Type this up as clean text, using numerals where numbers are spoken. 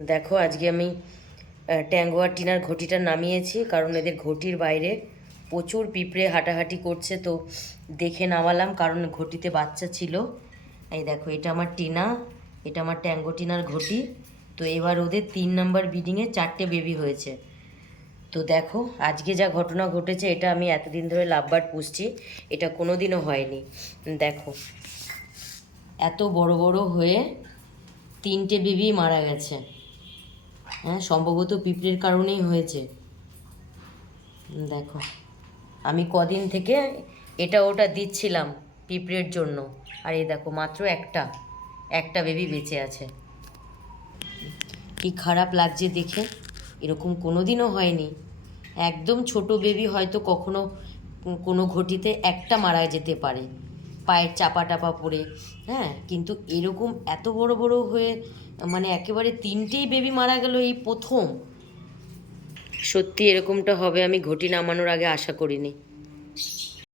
দেখো আজকে আমি ট্যাঙ্গো আর টিনার ঘটিটা নামিয়েছি, কারণ এদের ঘটির বাইরে প্রচুর পিঁপড়ে হাঁটাহাঁটি করছে, তো দেখে নামালাম, কারণ ঘটিতে বাচ্চা ছিল। এই দেখো, এটা আমার টিনা, এটা আমার ট্যাঙ্গো টিনার ঘটি। তো এবার ওদের 3 নম্বর ব্রিডিংয়ে 4টে বেবি হয়েছে। তো দেখো আজকে যা ঘটনা ঘটেছে, এটা আমি এতদিন ধরে লাভবার্ড পুষছি, এটা কোনো দিনও হয়নি। দেখো, এত বড় বড় হয়ে 3টে বেবি মারা গেছে। হ্যাঁ, সম্ভবত পিঁপড়ের কারণেই হয়েছে। দেখো, আমি কদিন থেকে এটা ওটা দিচ্ছিলাম পিঁপড়ের জন্য, আর এই দেখো মাত্র একটা একটা বেবি বেঁচে আছে। কি খারাপ লাগছে দেখে, এরকম কোনো দিনও হয়নি। একদম ছোট বেবি হয়তো কখনো কোনো ঘটিতে একটা মারা যেতে পারে, পায়ের চাপা টাপা পড়ে। হ্যাঁ, কিন্তু এরকম এত বড় বড় হয়ে মানে একেবারে 3টেই বেবি মারা গেল এই প্রথম। সত্যি এরকমটা হবে আমি ঘটি নামানোর আগে আশা করিনি।